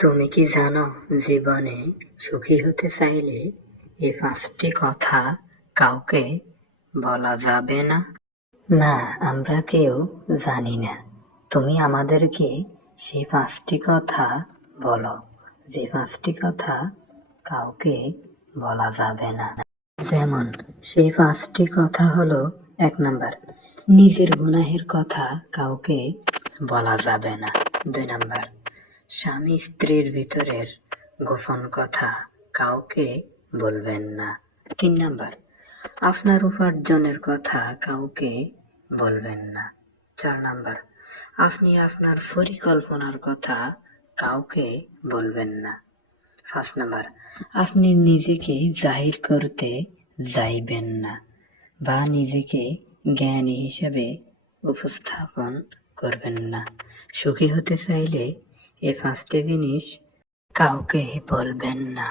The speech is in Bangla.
তুমি কি জানো, জীবনে সুখী হতে চাইলে এই 5টি কথা কাউকে বলা যাবে না। না, আমরা কেউ জানি না। তুমি আমাদেরকে সেই 5টি কথা বলো, যে 5টি কথা কাউকে বলা যাবে না। যেমন সেই 5টি কথা হলো: 1 নাম্বার, নিজের গুনাহের কথা কাউকে বলা যাবে না। 2 নাম্বার, স্বামী স্ত্রীর ভিতরের গোপন কথা কাউকে বলবেন না। 3 নাম্বার, আপনার উপার্জনের কথা কাউকে বলবেন না। 4 নাম্বার, আপনি আপনার পরিকল্পনার কথা কাউকে বলবেন না। 5 নাম্বার, আপনি নিজেকে জাহির করতে যাইবেন না বা নিজেকে জ্ঞানী হিসেবে উপস্থাপন করবেন না। সুখী হতে চাইলে এই 5টি জিনিস কাউকে বলবেন না।